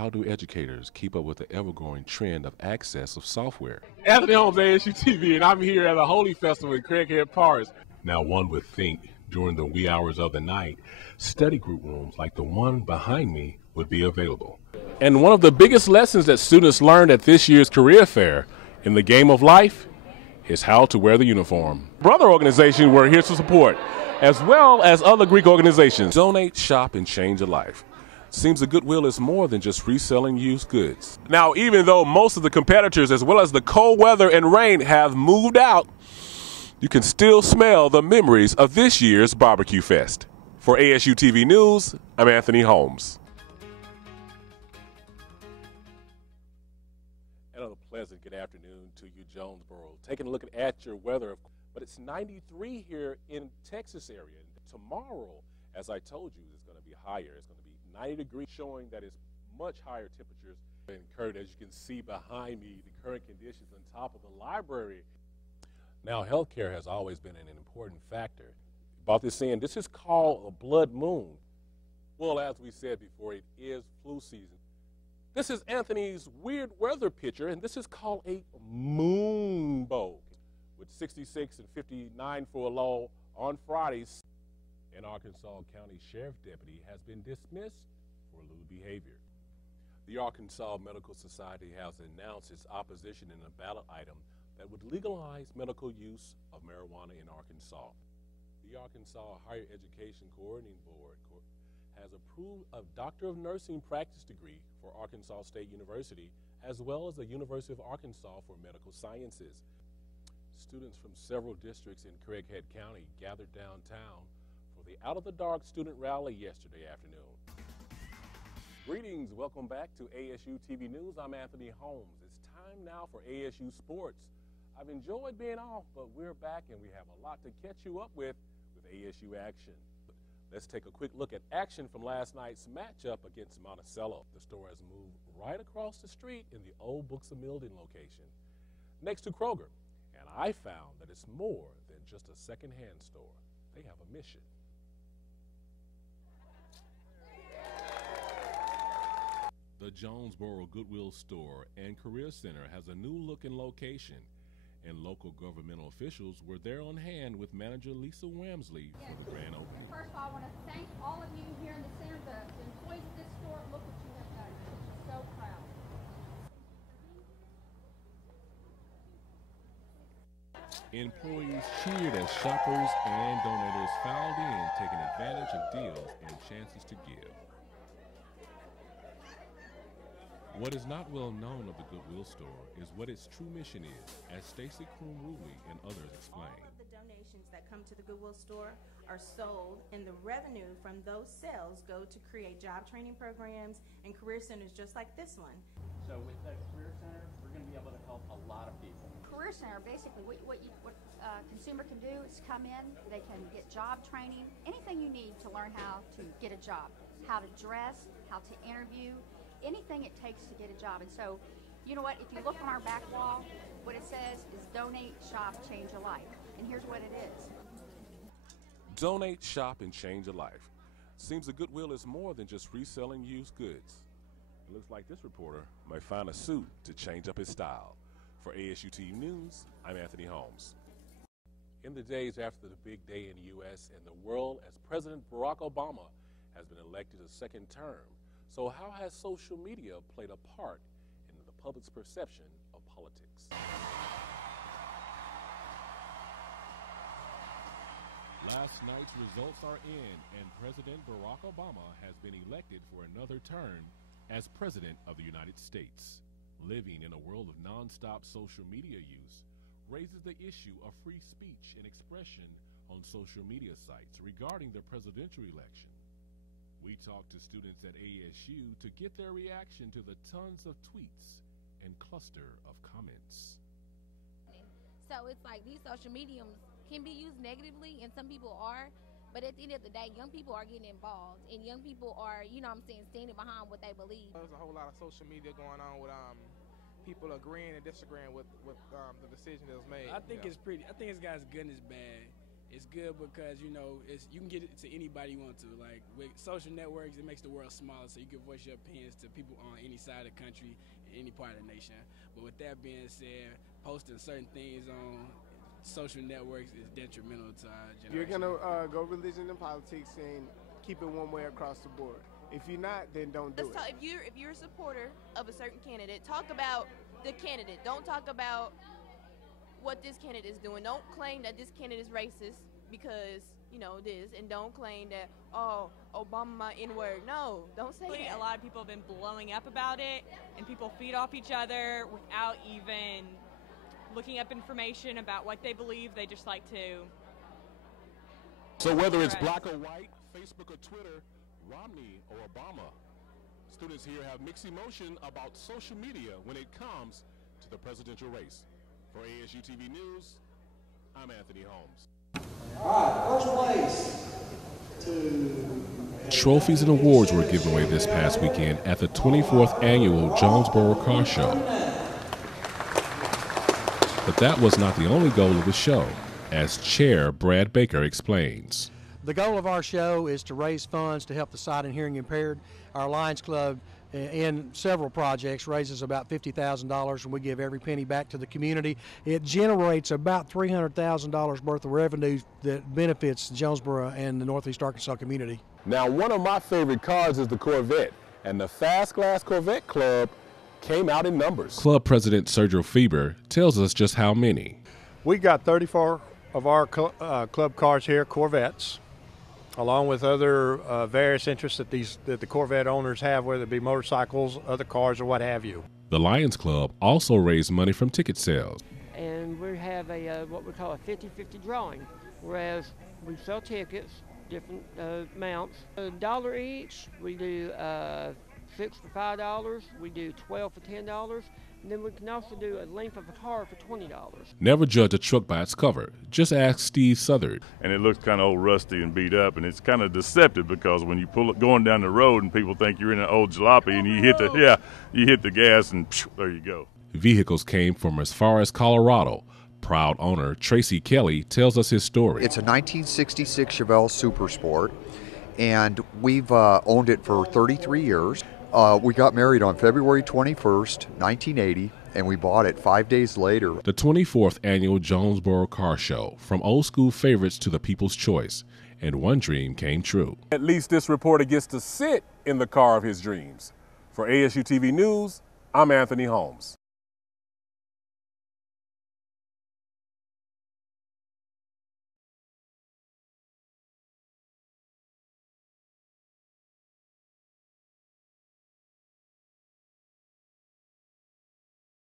how do educators keep up with the ever-growing trend of access of software? Anthony Holmes, ASU TV, and I'm here at the Holy Festival in Craighead Paris. Now, one would think during the wee hours of the night, study group rooms like the one behind me would be available. And one of the biggest lessons that students learned at this year's career fair in the game of life is how to wear the uniform. Brother organization we're here to support, as well as other Greek organizations. Donate, shop, and change a life. Seems the Goodwill is more than just reselling used goods. Now, even though most of the competitors, as well as the cold weather and rain, have moved out, you can still smell the memories of this year's Barbecue Fest. For ASU TV News, I'm Anthony Holmes. Another pleasant good afternoon to you, Jonesboro. Taking a look at your weather, but it's 93 here in Texas area. Tomorrow, as I told you, it's going to be higher. It's going to be 90 degrees, showing that it's much higher temperatures. And Kurt, as you can see behind me, the current conditions on top of the library. Now, healthcare has always been an important factor. About this saying, this is called a blood moon. Well, as we said before, it is flu season. This is Anthony's weird weather picture, and this is called a moon bow. With 66 and 59 for a low on Fridays, an Arkansas County Sheriff Deputy has been dismissed for lewd behavior. The Arkansas Medical Society has announced its opposition in a ballot item that would legalize medical use of marijuana in Arkansas. The Arkansas Higher Education Coordinating Board has approved a Doctor of Nursing practice degree for Arkansas State University, as well as the University of Arkansas for Medical Sciences. Students from several districts in Craighead County gathered downtown for the Out of the Dark student rally yesterday afternoon. Greetings, welcome back to ASU TV News. I'm Anthony Holmes. It's time now for ASU Sports. I've enjoyed being off, but we're back and we have a lot to catch you up with ASU action. Let's take a quick look at action from last night's matchup against Monticello. The store has moved right across the street in the old Books of Milden location, next to Kroger. And I found that it's more than just a secondhand store. They have a mission. The Jonesboro Goodwill Store and Career Center has a new look and location, and local governmental officials were there on hand with manager Lisa Wamsley for the grand opening. First of all, I want to thank all of you here in the center, the employees of this store. Look what you have done. We're so proud. Employees cheered as shoppers and donors filed in, taking advantage of deals and chances to give. What is not well known of the Goodwill Store is what its true mission is, as Stacy Krumruli and others explain. All of the donations that come to the Goodwill Store are sold, and the revenue from those sales go to create job training programs and career centers just like this one. So with the Career Center, we're going to be able to help a lot of people. Career Center, basically, what a consumer can do is come in, they can get job training, anything you need to learn how to get a job, how to dress, how to interview, anything it takes to get a job. And so, you know what, if you look on our back wall, what it says is donate, shop, change a life. And here's what it is. Donate, shop, and change a life. Seems the Goodwill is more than just reselling used goods. It looks like this reporter might find a suit to change up his style. For ASU TV News, I'm Anthony Holmes. In the days after the big day in the U.S. and the world, as President Barack Obama has been elected a second term, so how has social media played a part in the public's perception of politics? Last night's results are in, and President Barack Obama has been elected for another term as President of the United States. Living in a world of nonstop social media use raises the issue of free speech and expression on social media sites regarding the presidential election. We talked to students at ASU to get their reaction to the tons of tweets and cluster of comments. So it's like these social mediums can be used negatively, and some people are, but at the end of the day, young people are getting involved, and young people are, you know what I'm saying, standing behind what they believe. There's a whole lot of social media going on with people agreeing and disagreeing with the decision that was made. I think it's pretty. I think it's got its good and its bad. It's good because, you know, you can get it to anybody you want to. Like, with social networks, it makes the world smaller, so you can voice your opinions to people on any side of the country, in any part of the nation. But with that being said, posting certain things on social networks is detrimental to our generation. You're going to go religion and politics and keep it one way across the board. If you're not, then don't do it. If you're a supporter of a certain candidate, talk about the candidate. Don't talk about what this candidate is doing. Don't claim that this candidate is racist because, you know, this, and don't claim that, oh, Obama my N-word. No, don't say that. A lot of people have been blowing up about it, and people feed off each other without even looking up information about what they believe. They just like to. So whether it's black or white, Facebook or Twitter, Romney or Obama, students here have mixed emotion about social media when it comes to the presidential race. For ASU TV News, I'm Anthony Holmes. All right, first place to... Trophies and awards were given away this past weekend at the 24th Annual Jonesboro Car Show. But that was not the only goal of the show, as Chair Brad Baker explains. The goal of our show is to raise funds to help the sight and hearing impaired. Our Lions Club in several projects raises about $50,000, and we give every penny back to the community. It generates about $300,000 worth of revenue that benefits Jonesboro and the Northeast Arkansas community. Now, one of my favorite cars is the Corvette, and the Fast Glass Corvette Club came out in numbers. Club President Sergio Feber tells us just how many. We got 34 of our club cars here, Corvettes, along with other various interests that the Corvette owners have, whether it be motorcycles, other cars, or what have you. The Lions Club also raised money from ticket sales. And we have a what we call a 50-50 drawing, whereas we sell tickets, different amounts. $1 each. We do 6 for $5. We do 12 for $10. And then we can also do a length of a car for $20. Never judge a truck by its cover. Just ask Steve Southard. And it looks kind of old, rusty, and beat up, and it's kind of deceptive because when you pull it going down the road and people think you're in an old jalopy, and you hit the gas, and phew, there you go. Vehicles came from as far as Colorado. Proud owner Tracy Kelly tells us his story. It's a 1966 Chevelle Super Sport, and we've owned it for 33 years. We got married on February 21st, 1980, and we bought it 5 days later. The 24th Annual Jonesboro Car Show, from old school favorites to the people's choice, and one dream came true. At least this reporter gets to sit in the car of his dreams. For ASU TV News, I'm Anthony Holmes.